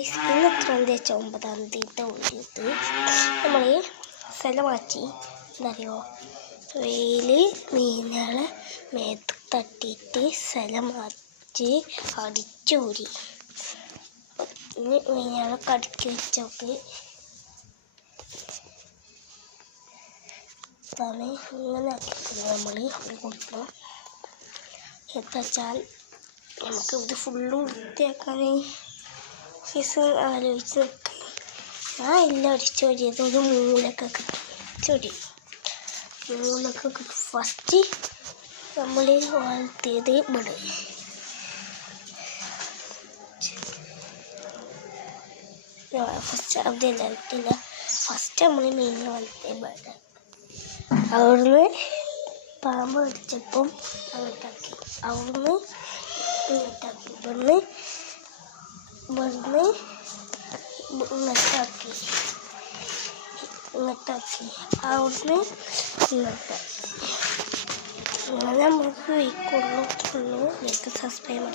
ഇന്ന് എത്രാം തീയതി 9-ാം തീയതി ഒഴിയത് നമ്മൾ സ്ഥലം മാറ്റി എന്നറിയോ വെയിൽ മീനുകളെ മേത്ത് തട്ടിയിട്ട് സ്ഥലം മാറ്റി അടിച്ചൂരി ഇനി മീനുകളെ കടിക്കി വെച്ചോക്ക് ഇങ്ങനെ ആക്കി നമ്മൾ കൊടുക്കണം. എന്താ വെച്ചാൽ നമുക്ക് ഇത് ഫുള്ളും വൃത്തിയാക്കാൻ സീസൺ ആലോചിച്ച് നിൽക്കുക. ഞാൻ എല്ലാം അടിച്ചൊരിയത് ഒരു മൂലക്കൊക്കെ ചെടി മൂലക്കൊക്കെ ഫസ്റ്റ് നമ്മൾ വളർത്തിയത് ഇവിടെ ഫസ്റ്റ് അതെല്ലാം ഇട്ടില്ല. ഫസ്റ്റ് നമ്മൾ മീനെ വളർത്തിയ ഇവിടെ അവിടുന്ന് പാമ്പ് കടിച്ചപ്പം അങ്ങോട്ടാക്കി അവിടുന്ന് ഇങ്ങോട്ടാക്കി ഇവിടുന്ന് ഇങ്ങോട്ടാക്കി അവിടുന്ന് ഇങ്ങോട്ടാക്കി അങ്ങനെ നമുക്ക് വീക്കുള്ളൂ. സബ്സ്ക്രൈബ്